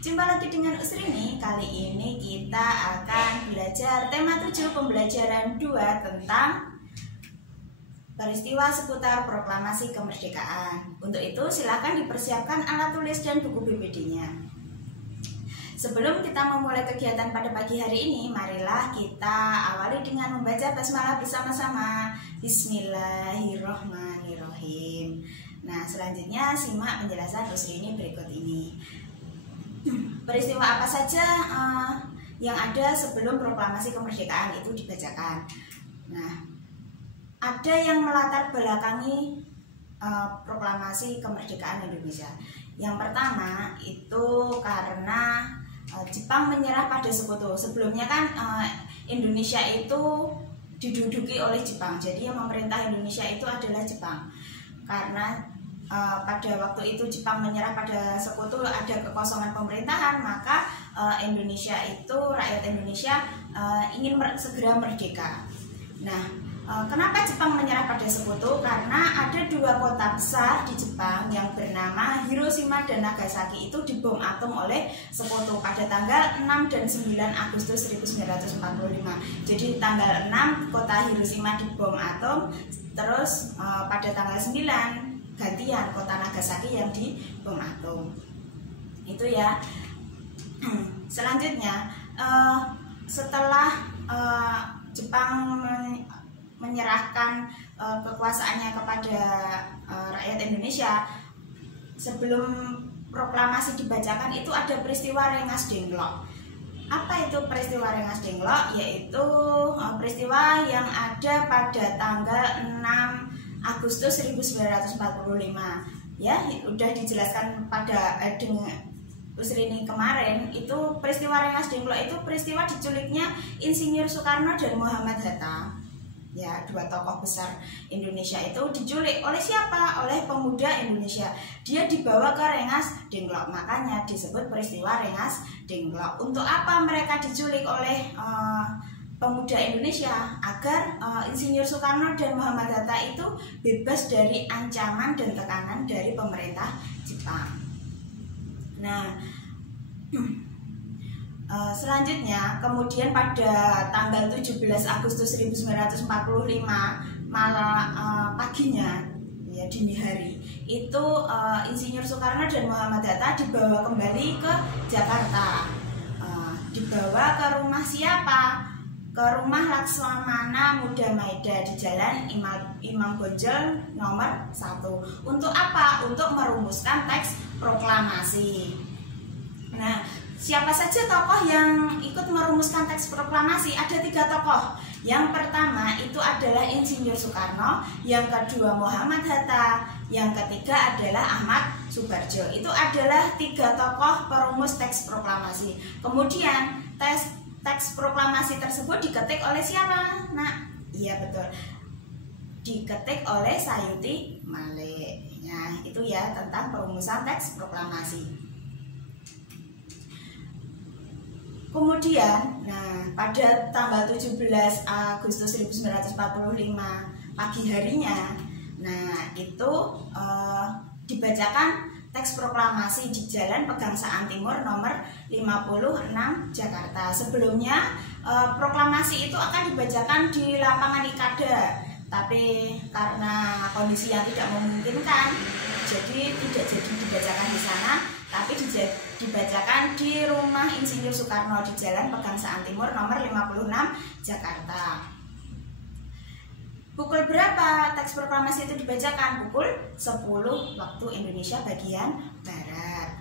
Jumpa lagi dengan Usrini. Kali ini kita akan belajar tema 7 pembelajaran 2 tentang peristiwa seputar proklamasi kemerdekaan. Untuk itu silakan dipersiapkan alat tulis dan buku BPD-nya. Sebelum kita memulai kegiatan pada pagi hari ini, marilah kita awali dengan membaca basmalah bersama-sama. Bismillahirrohmanirrohim. Nah, selanjutnya simak penjelasan Usrini berikut ini. Peristiwa apa saja yang ada sebelum proklamasi kemerdekaan itu dibacakan. Nah, ada yang melatar belakangi proklamasi kemerdekaan Indonesia. Yang pertama itu karena Jepang menyerah pada sekutu. Sebelumnya kan Indonesia itu diduduki oleh Jepang. Jadi yang memerintah Indonesia itu adalah Jepang. Karena pada waktu itu Jepang menyerah pada sekutu, ada kekosongan pemerintahan, maka rakyat Indonesia ingin segera merdeka. Nah, kenapa Jepang menyerah pada sekutu? Karena ada dua kota besar di Jepang yang bernama Hiroshima dan Nagasaki itu dibom atom oleh sekutu pada tanggal 6 dan 9 Agustus 1945. Jadi tanggal 6 kota Hiroshima dibom atom, terus pada tanggal 9 gantian kota Nagasaki yang dibom atom. Itu ya. Selanjutnya setelah Jepang menyerahkan kekuasaannya kepada rakyat Indonesia, sebelum proklamasi dibacakan itu ada peristiwa Rengas Dengklok. Apa itu peristiwa Rengas Dengklok? Yaitu peristiwa yang ada pada tanggal 6 Agustus 1945. Ya, udah dijelaskan pada dengan Usrini kemarin. Itu peristiwa Rengas Dengklok itu peristiwa diculiknya Insinyur Soekarno dan Muhammad Hatta. Ya, dua tokoh besar Indonesia itu diculik oleh siapa? Oleh pemuda Indonesia. Dia dibawa ke Rengas Dengklok, makanya disebut peristiwa Rengas Dengklok. Untuk apa mereka diculik oleh pemuda Indonesia? Agar Insinyur Soekarno dan Muhammad Hatta itu bebas dari ancaman dan tekanan dari pemerintah Jepang. Nah, selanjutnya kemudian pada tanggal 17 Agustus 1945 paginya, ya dini hari, itu Insinyur Soekarno dan Muhammad Hatta dibawa kembali ke Jakarta. Dibawa ke rumah siapa? Ke rumah Laksamana Muda Maida di Jalan Imam Bonjol nomor 1. Untuk apa? Untuk merumuskan teks proklamasi. Nah, siapa saja tokoh yang ikut merumuskan teks proklamasi? Ada 3 tokoh. Yang pertama itu adalah Insinyur Soekarno, yang kedua Muhammad Hatta, yang ketiga adalah Ahmad Subarjo. Itu adalah 3 tokoh perumus teks proklamasi. Kemudian teks proklamasi tersebut diketik oleh siapa? Nah, iya betul, diketik oleh Sayuti Malik. Nah, itu ya tentang perumusan teks proklamasi. Kemudian, pada tanggal 17 Agustus 1945 pagi harinya, itu dibacakan teks proklamasi di Jalan Pegangsaan Timur nomor 56 Jakarta. Sebelumnya proklamasi itu akan dibacakan di lapangan Ikada, tapi karena kondisi yang tidak memungkinkan, jadi tidak jadi dibacakan di sana, tapi dibacakan di rumah Insinyur Soekarno di Jalan Pegangsaan Timur nomor 56 Jakarta. Pukul berapa teks proklamasi itu dibacakan? Pukul 10 waktu Indonesia bagian Barat.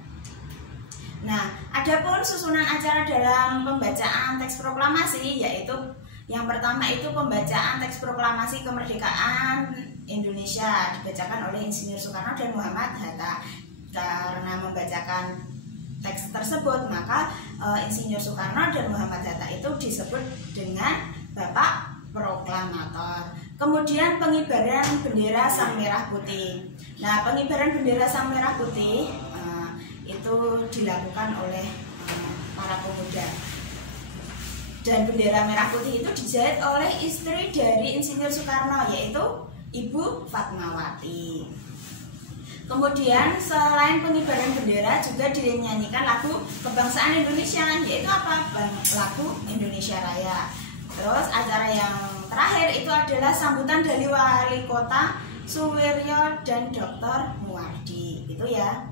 Nah, adapun susunan acara dalam pembacaan teks proklamasi, yaitu yang pertama itu pembacaan teks proklamasi kemerdekaan Indonesia dibacakan oleh Insinyur Soekarno dan Muhammad Hatta. Karena membacakan teks tersebut, maka Insinyur Soekarno dan Muhammad Hatta itu disebut dengan Bapak Proklamator. Kemudian pengibaran bendera Sang Merah Putih. Nah, pengibaran bendera Sang Merah Putih itu dilakukan oleh para pemuda. Dan bendera merah putih itu dijahit oleh istri dari Insinyur Soekarno, yaitu Ibu Fatmawati. Kemudian selain pengibaran bendera juga dinyanyikan lagu kebangsaan Indonesia, yaitu apa? Lagu Indonesia Raya. Terus acara yang terakhir itu adalah sambutan dari Wali Kota Suwiryo dan Dr. Muwardi. Itu ya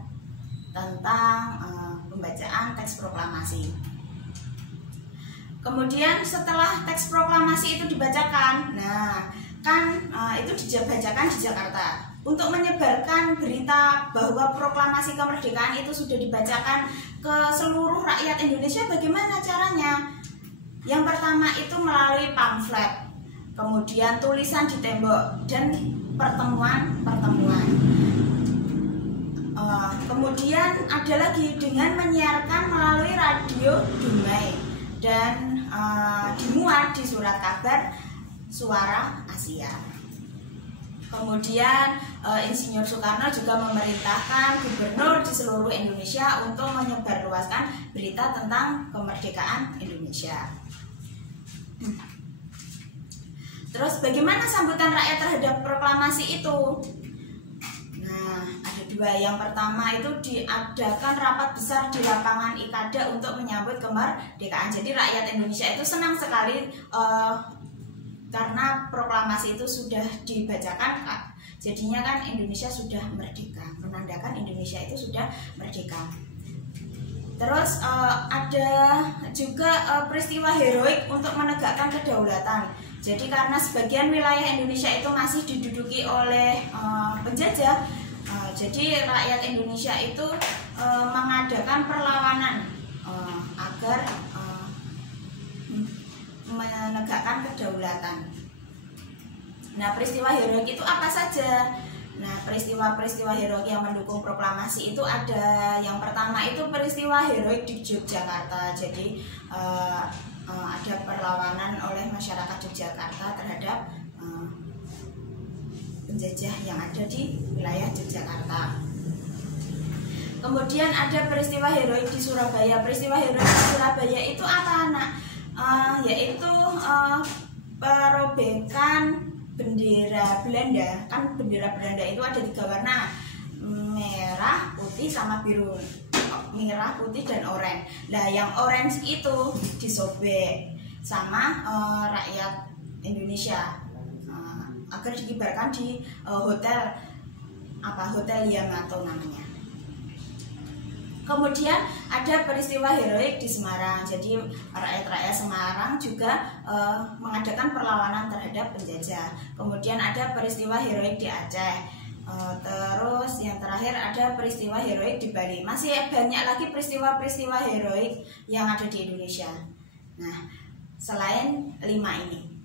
tentang pembacaan teks proklamasi. Kemudian setelah teks proklamasi itu dibacakan, nah kan itu dibacakan di Jakarta. Untuk menyebarkan berita bahwa proklamasi kemerdekaan itu sudah dibacakan ke seluruh rakyat Indonesia, bagaimana caranya? Yang pertama itu melalui pamflet, kemudian tulisan di tembok, dan pertemuan-pertemuan. Kemudian ada lagi dengan menyiarkan melalui radio Dumai dan dimuat di surat kabar Suara Asia. Kemudian Insinyur Soekarno juga memerintahkan gubernur di seluruh Indonesia untuk menyebarluaskan berita tentang kemerdekaan Indonesia. Terus bagaimana sambutan rakyat terhadap proklamasi itu? Nah, ada dua. Yang pertama itu diadakan rapat besar di lapangan Ikada untuk menyambut kemerdekaan. Jadi rakyat Indonesia itu senang sekali karena proklamasi itu sudah dibacakan, jadinya kan Indonesia sudah merdeka, menandakan Indonesia itu sudah merdeka. Terus ada juga peristiwa heroik untuk menegakkan kedaulatan. Jadi karena sebagian wilayah Indonesia itu masih diduduki oleh penjajah, jadi rakyat Indonesia itu mengadakan perlawanan agar menegakkan kedaulatan. Nah, peristiwa heroik itu apa saja? Nah, peristiwa-peristiwa heroik yang mendukung proklamasi itu ada. Yang pertama itu peristiwa heroik di Yogyakarta. Jadi ada perlawanan oleh masyarakat Yogyakarta terhadap penjajah yang ada di wilayah Yogyakarta. Kemudian ada peristiwa heroik di Surabaya. Peristiwa heroik di Surabaya itu apa, anak? Yaitu perobekan bendera Belanda. Kan bendera Belanda itu ada 3 warna, merah, putih, sama biru. Merah, putih, dan oranye. Nah, yang orange itu disobek sama rakyat Indonesia agar dikibarkan di hotel Yamato namanya. Kemudian ada peristiwa heroik di Semarang. Jadi rakyat-rakyat Semarang juga mengadakan perlawanan terhadap penjajah. Kemudian ada peristiwa heroik di Aceh. Terus yang terakhir ada peristiwa heroik di Bali. Masih banyak lagi peristiwa-peristiwa heroik yang ada di Indonesia. Nah, selain 5 ini.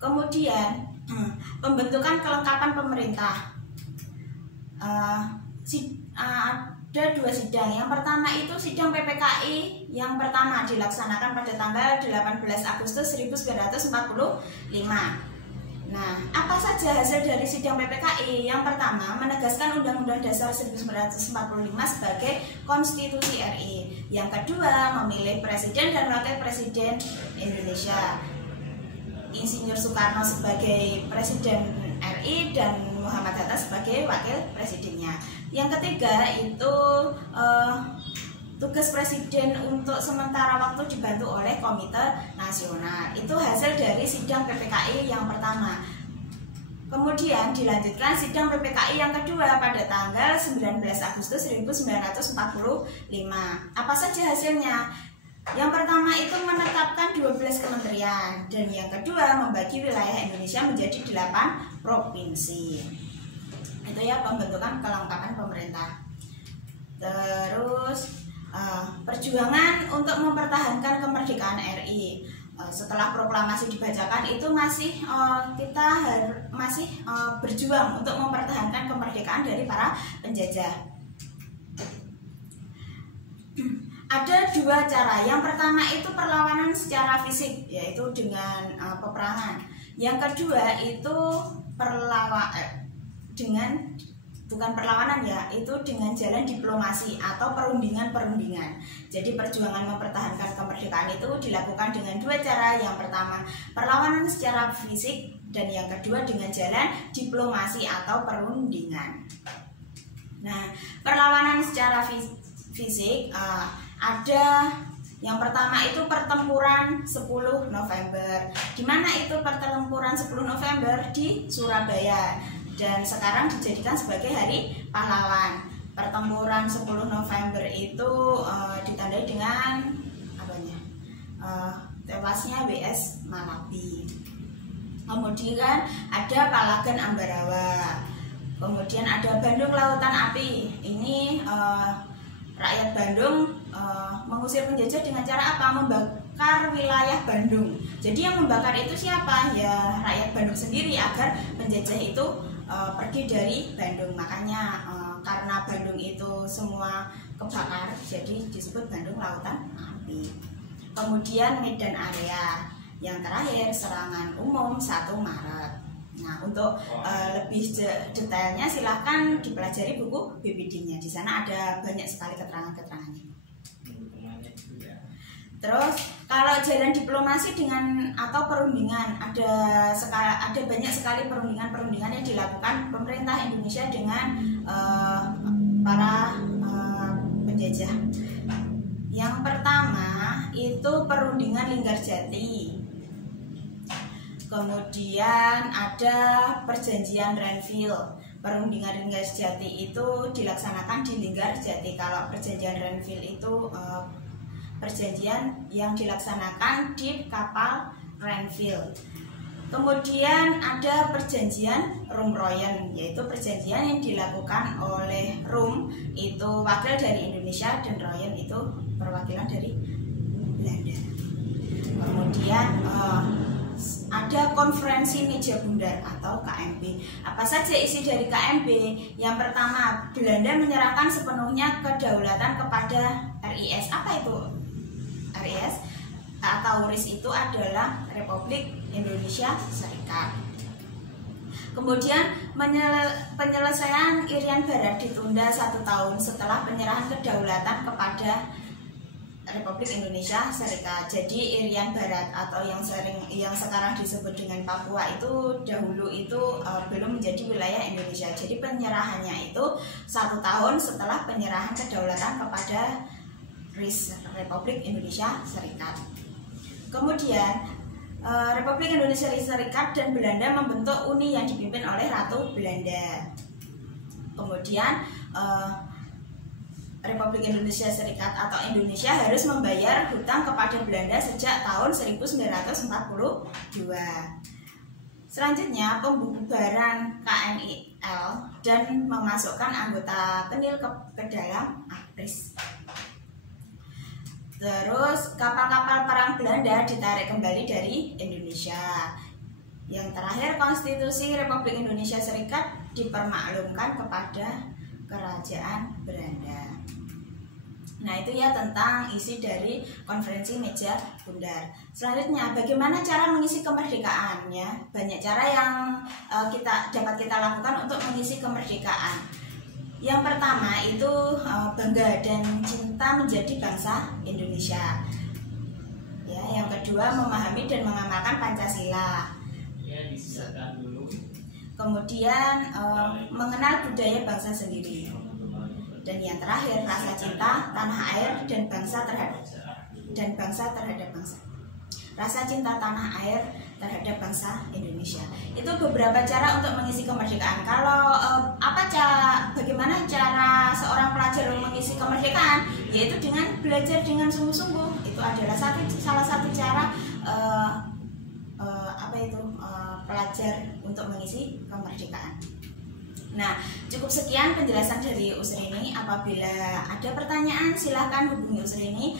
Kemudian pembentukan kelengkapan pemerintah. Ada 2 sidang. Yang pertama itu sidang PPKI yang pertama dilaksanakan pada tanggal 18 Agustus 1945. Nah, apa saja hasil dari sidang PPKI? Yang pertama, menegaskan Undang-Undang Dasar 1945 sebagai konstitusi RI. Yang kedua, memilih presiden dan wakil presiden Indonesia. Insinyur Soekarno sebagai presiden RI dan Muhammad Hatta sebagai wakil presidennya. Yang ketiga itu tugas presiden untuk sementara waktu dibantu oleh Komite Nasional. Itu hasil dari sidang PPKI yang pertama. Kemudian dilanjutkan sidang PPKI yang kedua pada tanggal 19 Agustus 1945. Apa saja hasilnya? Yang pertama itu menetapkan 12 kementerian, dan yang kedua membagi wilayah Indonesia menjadi 8 provinsi. Itu ya pembentukan kelengkapan pemerintah. Terus perjuangan untuk mempertahankan kemerdekaan RI. Setelah proklamasi dibacakan itu kita masih berjuang untuk mempertahankan kemerdekaan dari para penjajah. Ada 2 cara. Yang pertama itu perlawanan secara fisik, yaitu dengan peperangan. Yang kedua itu bukan perlawanan ya, itu dengan jalan diplomasi atau perundingan-perundingan. Jadi perjuangan mempertahankan kemerdekaan itu dilakukan dengan 2 cara. Yang pertama perlawanan secara fisik, dan yang kedua dengan jalan diplomasi atau perundingan. Nah, perlawanan secara fisik ada yang pertama itu pertempuran 10 November. Di mana itu pertempuran 10 November? Di Surabaya. Dan sekarang dijadikan sebagai Hari Pahlawan. Pertempuran 10 November itu ditandai dengan tewasnya WS Malabi. Kemudian ada Palagan Ambarawa. Kemudian ada Bandung Lautan Api. Ini rakyat Bandung mengusir penjajah dengan cara apa? Membakar wilayah Bandung. Jadi yang membakar itu siapa? Ya rakyat Bandung sendiri agar penjajah itu pergi dari Bandung. Makanya karena Bandung itu semua kebakar, jadi disebut Bandung Lautan Api. Kemudian Medan Area. Yang terakhir serangan umum 1 Maret. Nah, untuk lebih detailnya silahkan dipelajari buku BPD-nya. Di sana ada banyak sekali keterangan-keterangannya. Terus kalau jalan diplomasi dengan atau perundingan, ada banyak sekali perundingan yang dilakukan pemerintah Indonesia dengan para penjajah. Yang pertama itu perundingan Linggarjati. Kemudian ada perjanjian Renville. Perundingan Linggarjati itu dilaksanakan di Linggarjati. Kalau perjanjian Renville itu perjanjian yang dilaksanakan di kapal Renville. Kemudian ada perjanjian Rum-Royen, yaitu perjanjian yang dilakukan oleh Rum itu wakil dari Indonesia dan Royen itu perwakilan dari Belanda. Kemudian ada konferensi meja bundar atau KMB. Apa saja isi dari KMB? Yang pertama, Belanda menyerahkan sepenuhnya kedaulatan kepada RIS. Apa itu RIS? Atau RIS itu adalah Republik Indonesia Serikat. Kemudian penyelesaian Irian Barat ditunda 1 tahun setelah penyerahan kedaulatan kepada Republik Indonesia Serikat. Jadi Irian Barat atau yang sekarang disebut dengan Papua itu dahulu itu belum menjadi wilayah Indonesia. Jadi penyerahannya itu 1 tahun setelah penyerahan kedaulatan kepada RIS, Republik Indonesia Serikat. Kemudian Republik Indonesia Serikat dan Belanda membentuk uni yang dipimpin oleh Ratu Belanda. Kemudian Republik Indonesia Serikat atau Indonesia harus membayar hutang kepada Belanda sejak tahun 1942. Selanjutnya pembubaran KNIL dan memasukkan anggota KNIL ke dalam ABRIS. Terus kapal-kapal perang Belanda ditarik kembali dari Indonesia. Yang terakhir, konstitusi Republik Indonesia Serikat dipermaklumkan kepada Kerajaan Belanda. Nah, itu ya tentang isi dari konferensi meja bundar. Selanjutnya, bagaimana cara mengisi kemerdekaan ya? Banyak cara yang dapat kita lakukan untuk mengisi kemerdekaan. Yang pertama itu bangga dan cinta menjadi bangsa Indonesia. Ya, yang kedua memahami dan mengamalkan Pancasila. Ya, disilakan dulu. Kemudian mengenal budaya bangsa sendiri. Dan yang terakhir rasa cinta tanah air dan bangsa terhadap bangsa. Rasa cinta tanah air terhadap bangsa Indonesia. Itu beberapa cara untuk mengisi kemerdekaan. Kalau bagaimana cara seorang pelajar mengisi kemerdekaan? Yaitu dengan belajar dengan sungguh-sungguh. Itu adalah salah satu cara pelajar untuk mengisi kemerdekaan. Nah, cukup sekian penjelasan dari Usrini. Apabila ada pertanyaan, silahkan hubungi Usrini.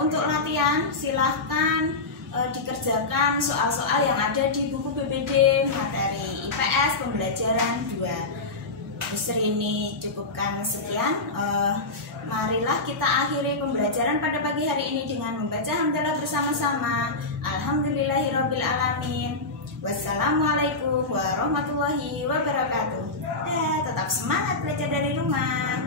Untuk latihan, silahkan dikerjakan soal-soal yang ada di buku BPD materi IPS pembelajaran 2. Usrini cukupkan sekian. Marilah kita akhiri pembelajaran pada pagi hari ini dengan membaca hamdalah bersama-sama. Alhamdulillahirobbilalamin. Wassalamualaikum warahmatullahi wabarakatuh. Tetap semangat belajar dari rumah.